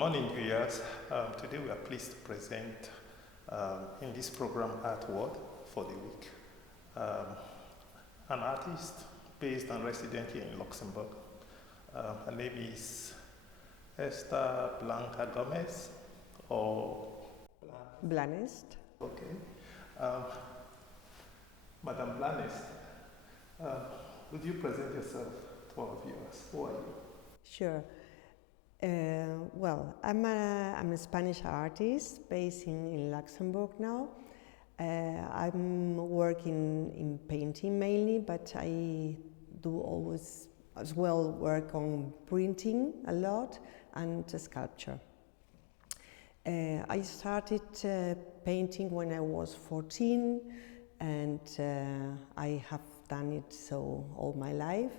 morning, viewers. Today we are pleased to present in this program Art World for the week an artist based and resident here in Luxembourg. Her name is Esther Blanca Gomez or Blanesth. Okay. Madam Blanesth, would you present yourself to our viewers? Who are you? Sure. Well, I'm a Spanish artist based in Luxembourg now. I'm working in painting mainly, but I do always as well work on printing a lot and sculpture. I started painting when I was 14, and I have done it so all my life.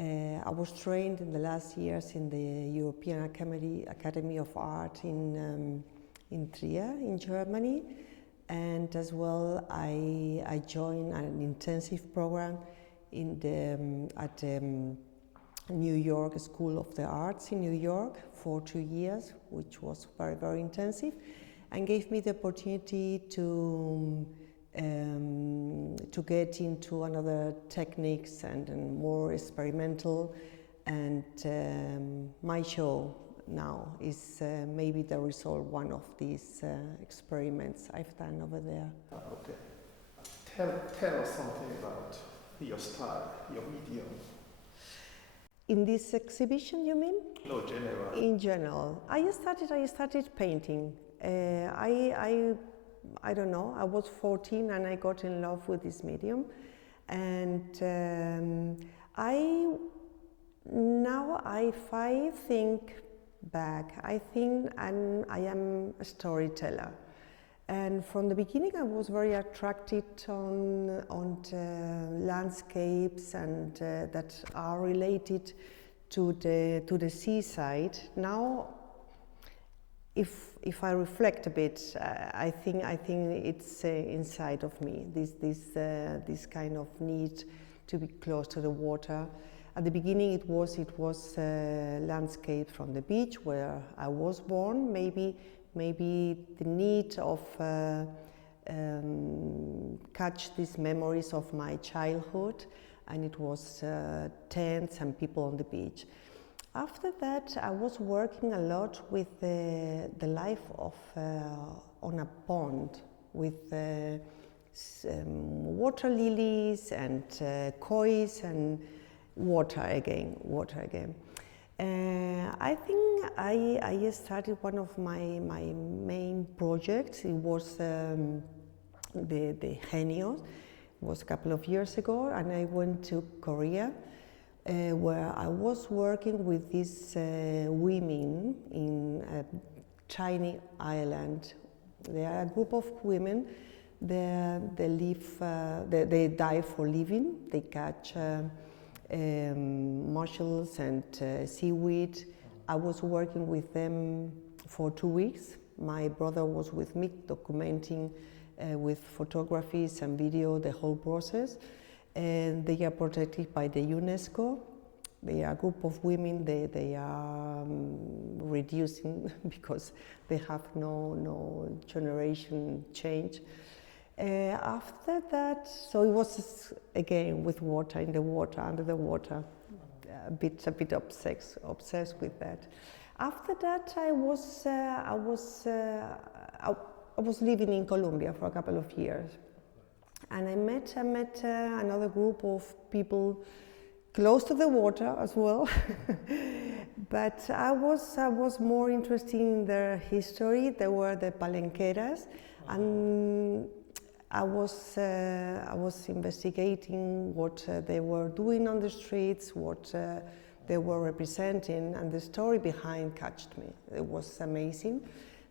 I was trained in the last years in the European Academy of Art in Trier, in Germany, and as well I joined an intensive program in at the New York School of the Arts in New York for 2 years, which was very, very intensive, and gave me the opportunity to get into another techniques and more experimental, and my show now is maybe the result one of these experiments I've done over there. Okay. Tell us something about your style, your medium. In this exhibition, you mean? No, general. In general, I started painting. I don't know, I was 14 and I got in love with this medium, and if I think back, I think I am a storyteller, and from the beginning I was very attracted on landscapes and that are related to the seaside. Now, if I reflect a bit, I think it's inside of me, this kind of need to be close to the water. At the beginning, it was landscape from the beach where I was born. Maybe the need of catch these memories of my childhood, and it was tents and people on the beach. After that, I was working a lot with the life of on a pond with water lilies and kois and water again. I think I started one of my main projects. It was the Genios. It was a couple of years ago, and I went to Korea, where I was working with these women in a tiny island. They are a group of women. They dive for living. They catch mussels and seaweed. I was working with them for 2 weeks. My brother was with me documenting with photographies and video the whole process. And they are protected by the UNESCO. They are a group of women. They are reducing because they have no generation change. After that, so it was again with water, in the water, under the water, a bit obsessed with that. After that, I was living in Colombia for a couple of years. And I met another group of people close to the water as well, but I was more interested in their history. They were the palenqueras, and I was investigating what they were doing on the streets, what they were representing, and the story behind catched me. It was amazing.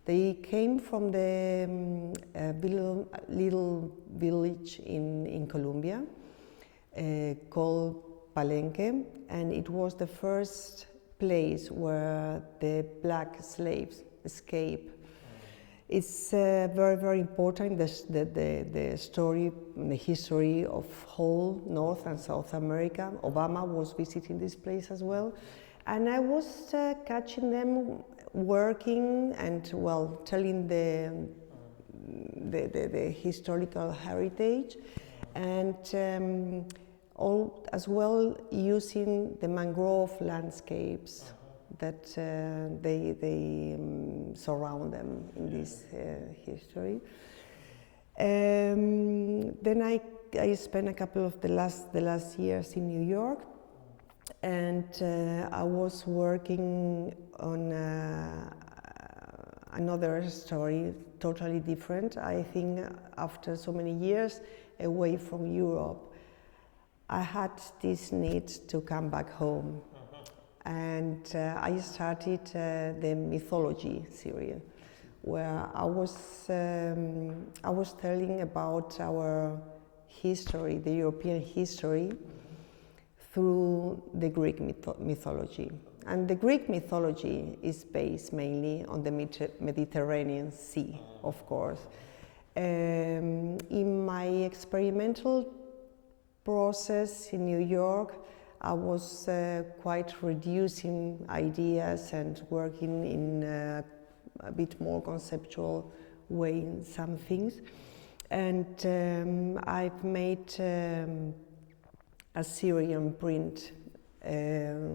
They came from the little village in Colombia called Palenque, and it was the first place where the black slaves escaped. It's very, very important, the story, the history of whole North and South America. Obama was visiting this place as well, and I was catching them working and, well, telling the historical heritage, and as well using the mangrove landscapes that they surround them in this history. Then I spent a couple of the last years in New York, and I was working on another story, totally different. I think after so many years away from Europe, I had this need to come back home. And I started the mythology series, where I was telling about our history, the European history, through the Greek mythology. And the Greek mythology is based mainly on the Mediterranean Sea, of course. In my experimental process in New York, I was quite reducing ideas and working in a bit more conceptual way in some things. And I've made a Syrian print,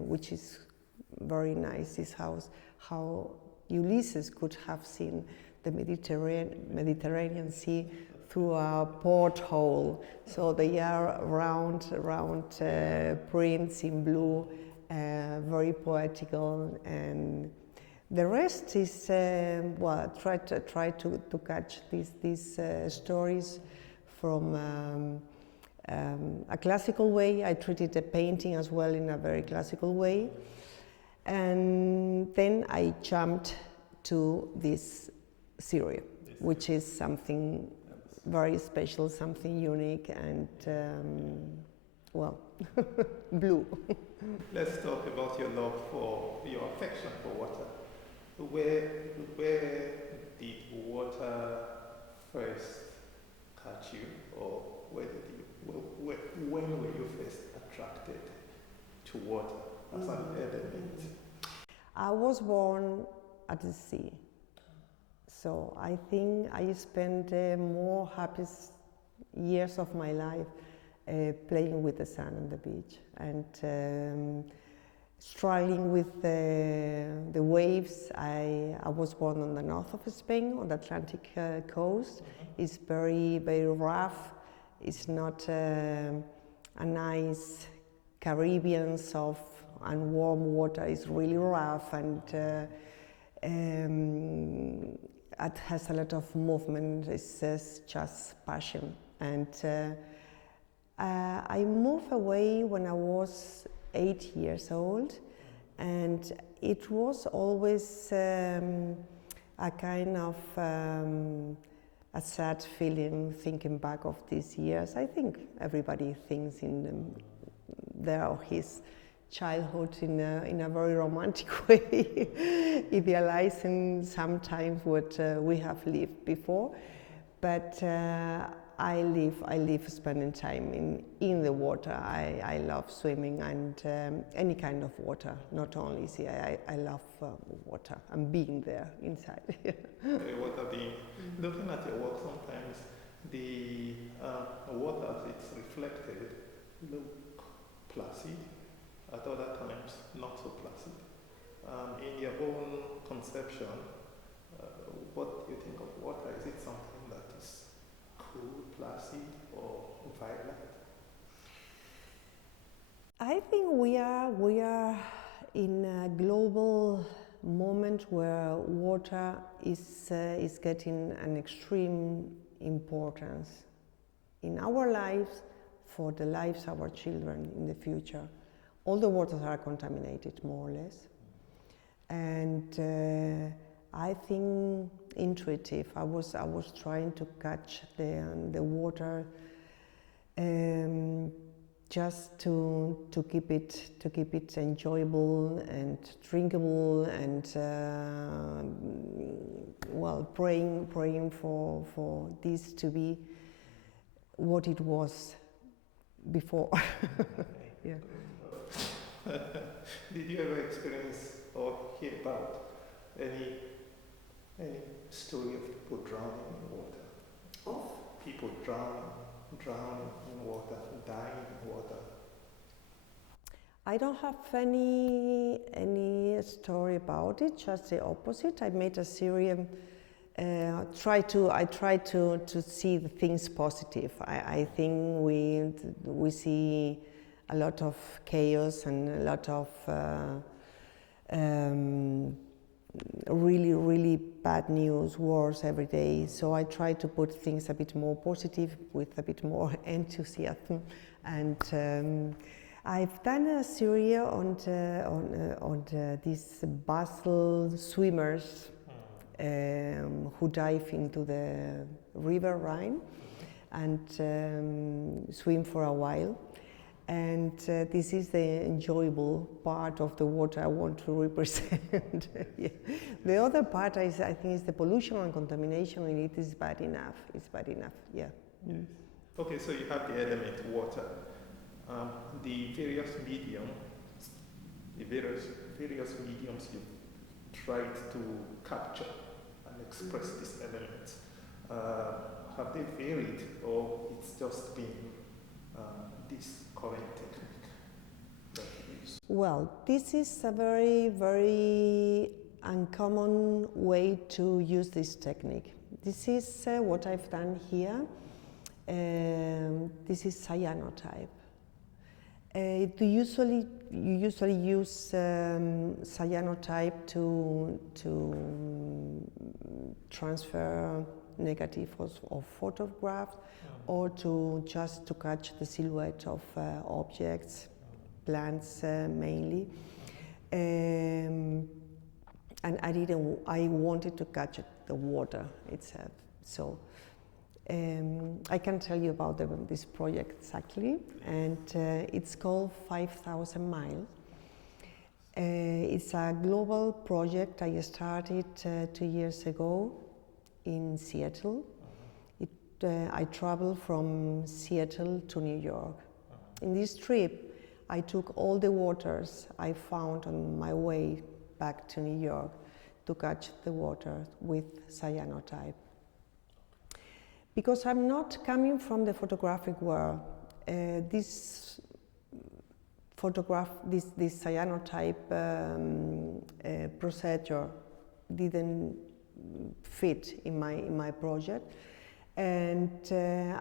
which is very nice. This house, how Ulysses could have seen the Mediterranean Sea through a porthole. So they are round prints in blue, very poetical, and the rest is well, try to catch these stories from a classical way. I treated the painting as well in a very classical way, and then I jumped to this series, which is something very special, something unique, and well, blue. Let's talk about your love for, your affection for water. Where did water first catch you, or when were you first attracted to water as an element? I was born at the sea. So I think I spent more happiest years of my life playing with the sun on the beach and struggling with the waves. I was born on the north of Spain, on the Atlantic coast. It's very, very rough. It's not a nice Caribbean soft and warm water. It's really rough, and it has a lot of movement. It's just passion. And I moved away when I was 8 years old, and it was always a kind of a sad feeling thinking back of these years. I think everybody thinks in their or his childhood in a very romantic way, idealizing sometimes what we have lived before. But I live spending time in the water. I love swimming and any kind of water, not only sea. I love water and being there inside. Water being, looking at your work sometimes, the water as it's reflected look placid, at other times not so placid. In your own conception, what do you think of water? Is it something that is cool, placid, or violent? I think we are in a global moment where water is getting an extreme importance in our lives, for the lives of our children in the future. All the waters are contaminated, more or less, and I think intuitive. I was trying to catch the water, just to keep it enjoyable and drinkable, and well, praying for this to be what it was before. Yeah. Did you ever experience or hear about any story of people drowning in water? Of? People drowning in water, dying in water. I don't have any story about it, just the opposite. I made a series. I try to see the things positive. I think we see a lot of chaos and a lot of really bad news, wars every day. So I try to put things a bit more positive with a bit more enthusiasm. And I've done a series on these Basel swimmers who dive into the river Rhine and swim for a while. And this is the enjoyable part of the water I want to represent. Yeah. The other part, I think, is the pollution and contamination in it is bad enough. It's bad enough, yeah. Mm. Okay, so you have the element water. The various mediums you tried to capture and express these elements. Have they varied, or it's just been this current technique that you use? Well, this is a very uncommon way to use this technique. This is what I've done here. This is cyanotype. You usually use cyanotype to transfer negative of photographs, or just to catch the silhouette of objects, plants mainly. And I wanted to catch the water itself. So I can tell you about this project exactly, and it's called 5,000 Miles. It's a global project I started 2 years ago in Seattle. I traveled from Seattle to New York. In this trip, I took all the waters I found on my way back to New York to catch the water with cyanotype. Because I'm not coming from the photographic world, this cyanotype procedure didn't fit in my project, and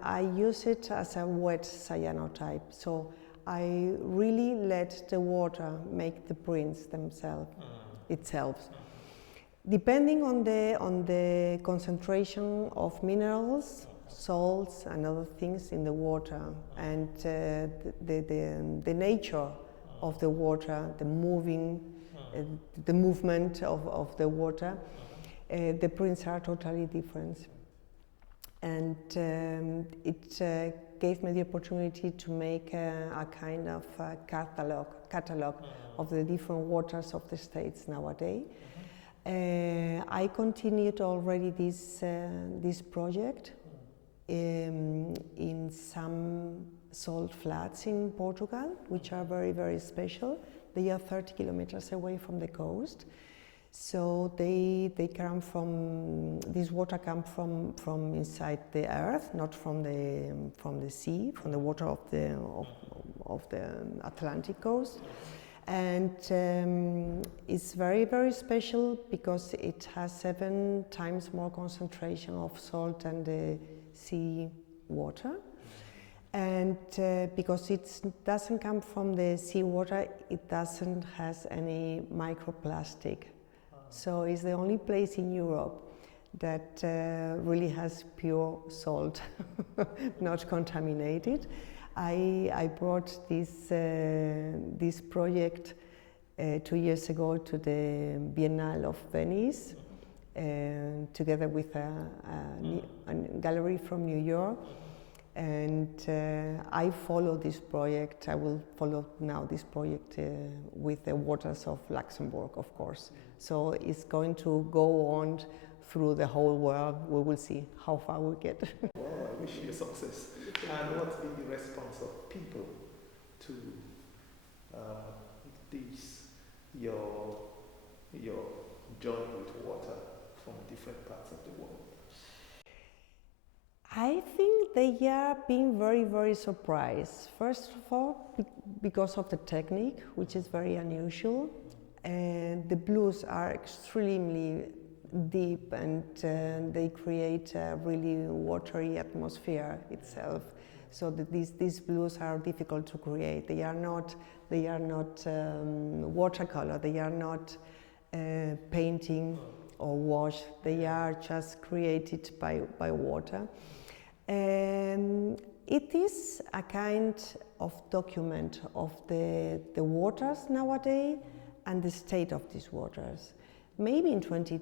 I use it as a wet cyanotype. So I really let the water make the prints itself. Depending on the concentration of minerals, salts and other things in the water, and the nature of the water, the movement of the water, the prints are totally different. And it gave me the opportunity to make a kind of catalog of the different waters of the States nowadays. I continued already this project in some salt flats in Portugal, which are very special. They are 30 kilometers away from the coast. So they come from, this water comes from inside the earth, not from the sea, from the water of the Atlantic coast. And it's very special because it has 7 times more concentration of salt than the sea water. And because it doesn't come from the sea water, it doesn't has any microplastic. So it's the only place in Europe that really has pure salt, not contaminated. I brought this project 2 years ago to the Biennale of Venice, together with a gallery from New York. And I follow this project. I will follow now this project with the waters of Luxembourg, of course. So it's going to go on through the whole world. We will see how far we get. Well, I wish you success. And what's been the response of people to your journey with different parts of the world? I think they are being very, very surprised. First of all, because of the technique, which is very unusual. And the blues are extremely deep, and they create a really watery atmosphere itself. So that these blues are difficult to create. They are not watercolor. They are not painting or wash. They are just created by water. It is a kind of document of the waters nowadays and the state of these waters. Maybe in 20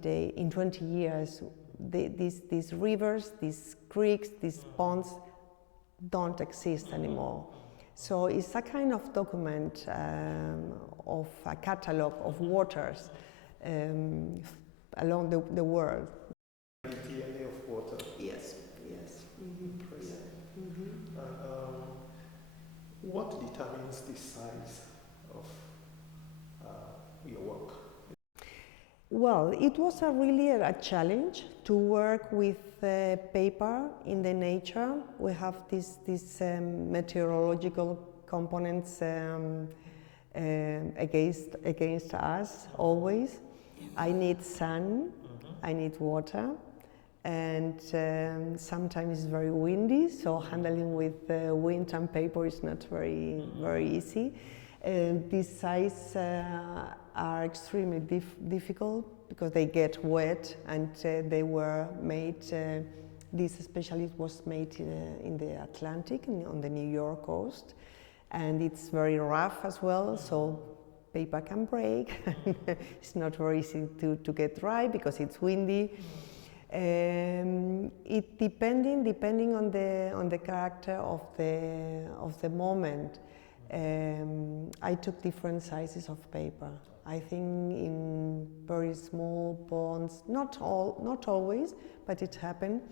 years, these rivers, these creeks, these ponds don't exist anymore. So it's a kind of document of a catalog of waters along the world. DNA of water. Yes, yes. Mm-hmm. Impressive. Yeah. Mm-hmm. What determines the size of your work? Well, it was really a challenge to work with paper in the nature. We have these meteorological components against us always. I need sun, I need water, and sometimes it's very windy, so handling with wind and paper is not very easy. These sizes are extremely difficult because they get wet, and they were made, this especially was made in the Atlantic, on the New York coast, and it's very rough as well, so paper can break. It's not very easy to get dry because it's windy. It depending on the character of the moment. I took different sizes of paper. I think in very small ponds, not always, but it happened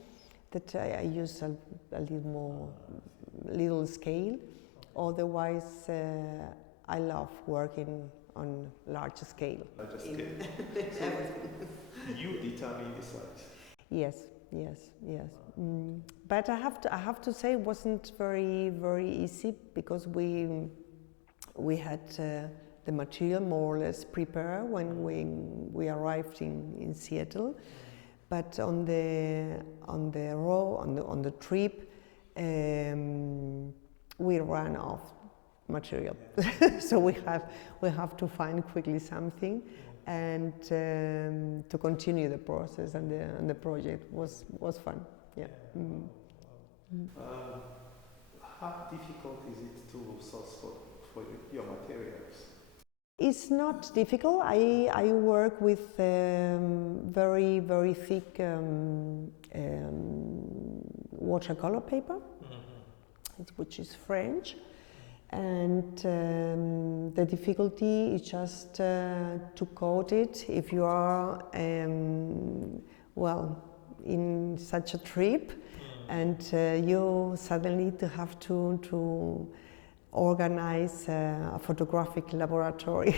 that I use a little scale. Otherwise, I love working on large scale. Large scale. So you determine the size. Yes. But I have to say it wasn't very easy because we had the material more or less prepared when we arrived in Seattle. But on the trip, we ran out material, so we have to find quickly something, and to continue the process, and the project was fun. Yeah. How difficult is it to source for your materials? It's not difficult. I work with very thick watercolor paper, which is French. And the difficulty is just to coat it. If you are in such a trip, and you suddenly have to organize a photographic laboratory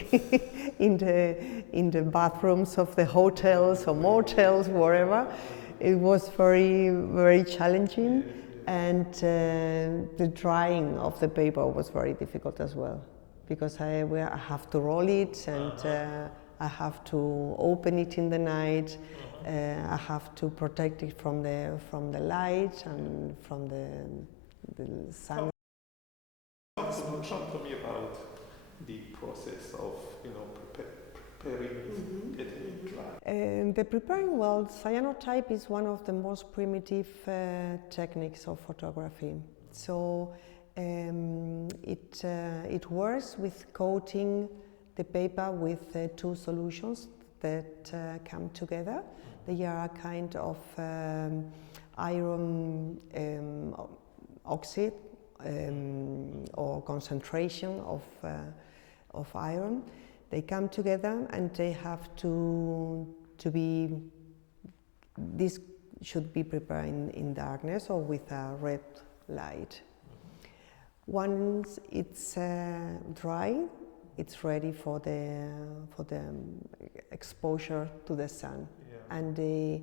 in the bathrooms of the hotels or motels, wherever, it was very challenging. And the drying of the paper was very difficult as well, because I have to roll it, and I have to open it in the night. I have to protect it from the light and from the sun. Talk to me about the process of preparing it, getting it dry. The preparing, cyanotype is one of the most primitive techniques of photography. So it works with coating the paper with two solutions that come together. They are a kind of iron oxide or concentration of iron. They come together, and they have to be. This should be prepared in darkness or with a red light. Once it's dry, it's ready for the exposure to the sun. and the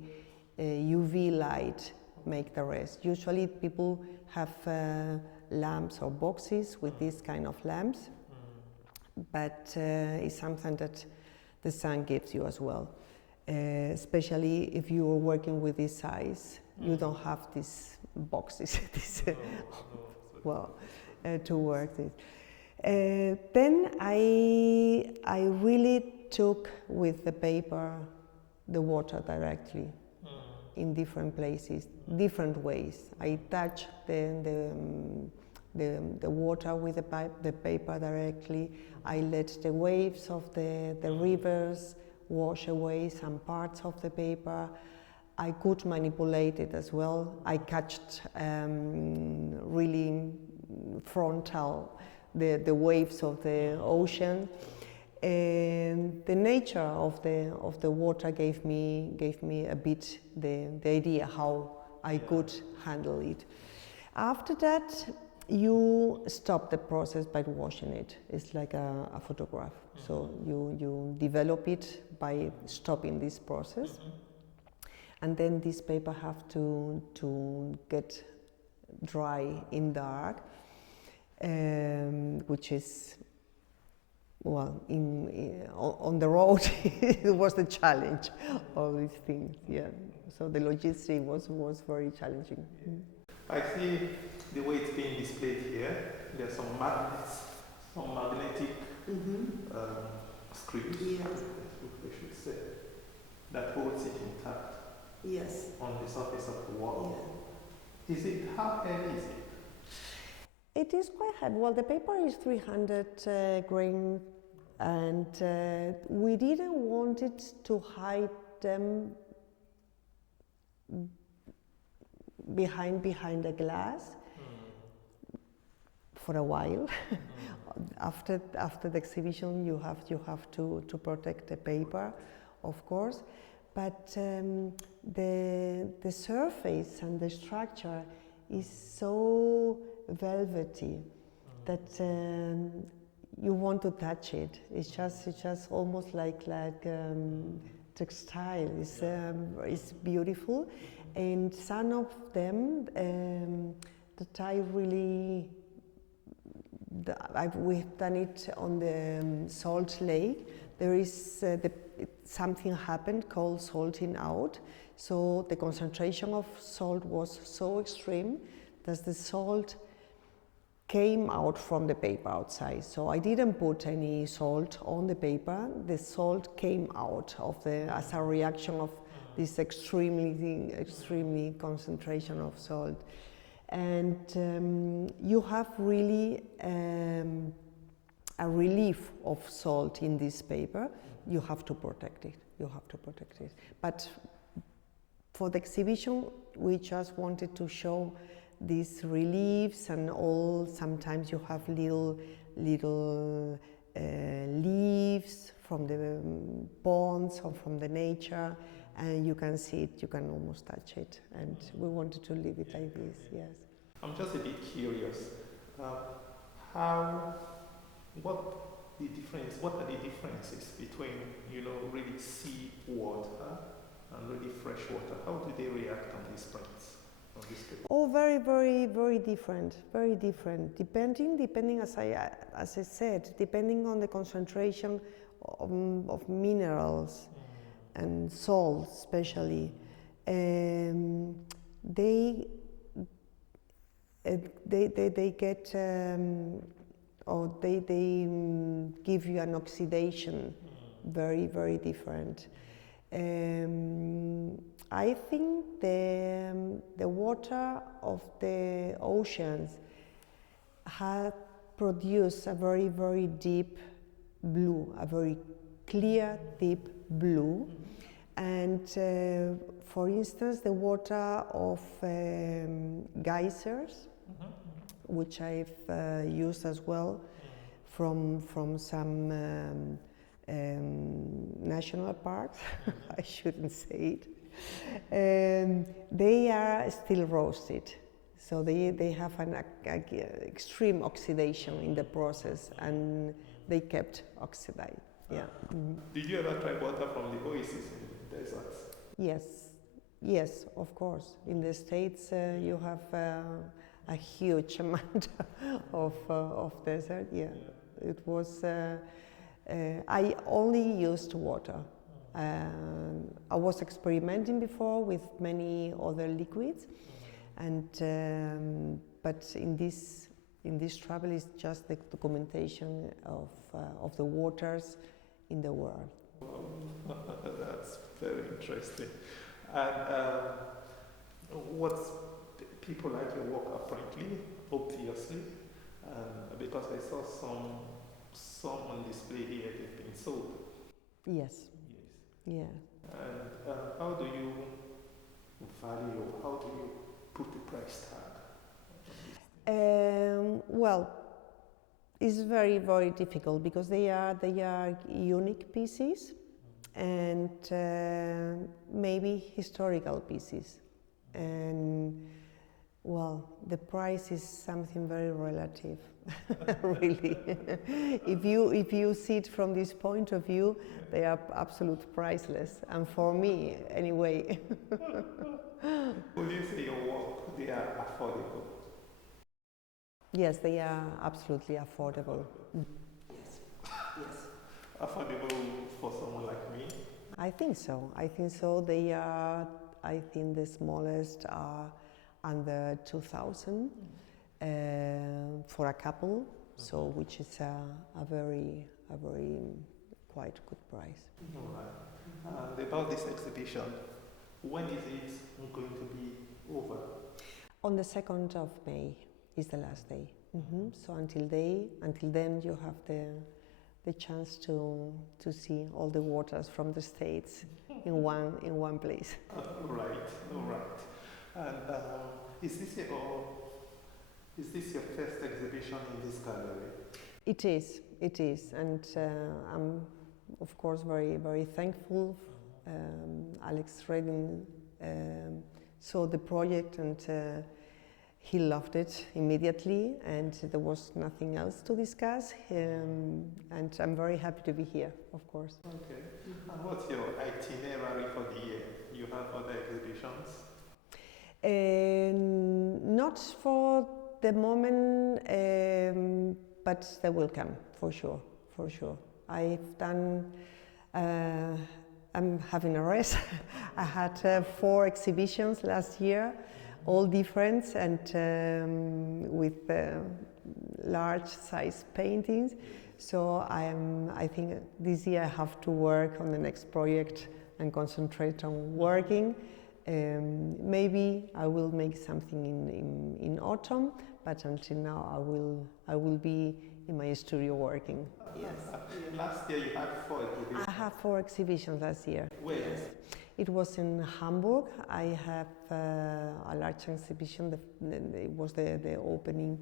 UV light make the rest. Usually people have lamps or boxes with these kind of lamps, but it's something that the sun gives you as well. Especially if you are working with this size, you don't have these boxes to work with. Then I really took with the paper the water directly in different places, different ways. I touch the water with the paper directly. I let the waves of the rivers wash away some parts of the paper. I could manipulate it as well. I catched really frontal the waves of the ocean. And the nature of the water gave me a bit the idea how I could handle it. After that, you stop the process by washing it. It's like a photograph. So you develop it by stopping this process. And then this paper have to get dry in dark, which is, well, on the road it was the challenge of these things, yeah. So the logistics was very challenging. I see the way it's being displayed here. There's some magnets, some magnetic screws, Yes. I should say, that holds it intact. Yes. On the surface of the wall. Yeah. How heavy is it? It is quite heavy. Well, the paper is 300 grain, and we didn't want it to hide them behind the glass for a while. After the exhibition, you have to protect the paper, of course. But the surface and the structure is so velvety that you want to touch it. It's just almost like textile. It's beautiful, and some of them that I really. We've done it on the Salt Lake. There is something happened called salting out. So the concentration of salt was so extreme that the salt came out from the paper outside. So I didn't put any salt on the paper. The salt came out of as a reaction of this extremely concentration of salt. And you have really a relief of salt in this paper. You have to protect it. But for the exhibition, we just wanted to show these reliefs and all. Sometimes you have little leaves from the ponds or from the nature, and you can see it, you can almost touch it, and we wanted to leave it like this, yes. I'm just a bit curious. What are the differences between, really sea water and really fresh water? How do they react on these prints? Oh, very, very, very different. Very different. Depending, as I said, depending on the concentration of minerals and salts, especially, they get or they give you an oxidation, very, very different. I think the water of the oceans have produced a very, very deep blue, a very clear, deep blue. And for instance, the water of geysers, which I've used as well from some national parks, I shouldn't say it. They are still roasted, so they have an extreme oxidation in the process, and they kept oxidized. Yeah. Did you ever try water from the oasis in the deserts? Yes, yes, of course. In the States, you have a huge amount of desert. Yeah, it was. I only used water. I was experimenting before with many other liquids, and but in this travel is just the documentation of the waters in the world. That's very interesting. And what's people like your work apparently, obviously, because I saw some on display here. They've been sold. Yes. Yes. Yeah. And how do you value? How do you put the price tag? Well, it's very, very difficult because they are unique pieces and maybe historical pieces, and well, the price is something very relative. Really. if you see it from this point of view, they are absolute priceless, and for me anyway. Would you say your work, they are affordable? Yes, they are absolutely affordable. Yes. Yes. Affordable for someone like me? I think so. They are, I think the smallest are under 2,000 for a couple, so which is a very quite good price. All right. And about this exhibition, when is it going to be over? On the 2nd of May is the last day. So until then you have the chance to see all the waters from the States in one place. All right. And is this your first exhibition in this gallery? It is, and I'm of course very thankful. Alex Reding saw the project and he loved it immediately, and there was nothing else to discuss, and I'm very happy to be here, of course. Okay. And what's your itinerary for the year? You have other exhibitions? Not for the moment, but they will come, for sure. I've done, I'm having a rest. I had 4 exhibitions last year, all different and with large size paintings. So I think this year I have to work on the next project and concentrate on working. Maybe I will make something in autumn, but until now I will be in my studio working. Yes. Last year you had 4 exhibitions. I have 4 exhibitions last year. Where? Yes. It was in Hamburg. I have a large exhibition. It was the opening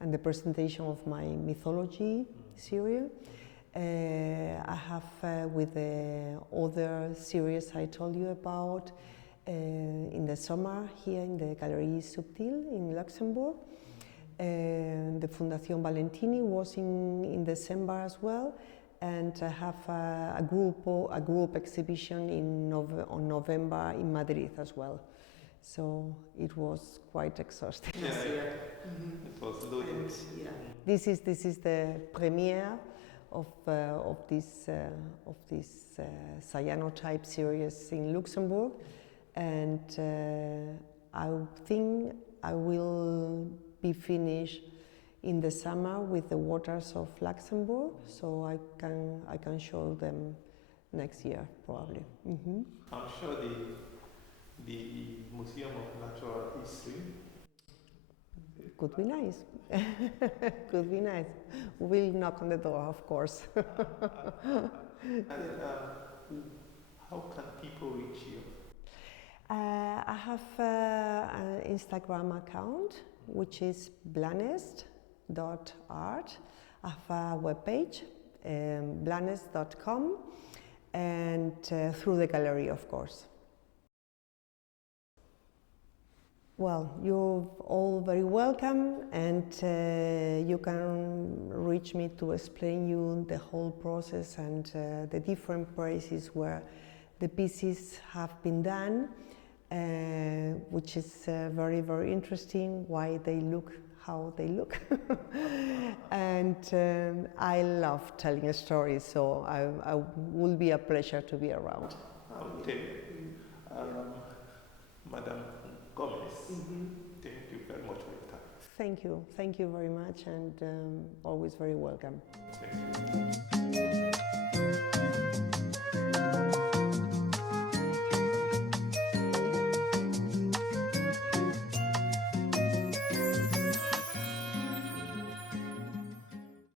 and the presentation of my mythology serial. I have with the other series I told you about in the summer here in the Gallery Subtil in Luxembourg. The Fundación Valentini was in December as well, and I have a group exhibition on November in Madrid as well. So it was quite exhausting. Yeah. It was loaded. This is the premiere of this cyanotype series in Luxembourg, and I think I will be finished in the summer with the waters of Luxembourg, so I can show them next year probably. I'm sure the Museum of Natural History could be nice. Could be nice. We'll knock on the door, of course. And how can people reach you? I have an Instagram account, which is Blanesth.art. I have a webpage, blanesth.com, and through the gallery, of course. Well, you're all very welcome, and you can reach me to explain you the whole process and the different places where the pieces have been done, which is very, very interesting, why they look how they look. And I love telling a story, so I will be a pleasure to be around. Okay. Madam Gomez, thank you very much for your time. Thank you very much, and always very welcome.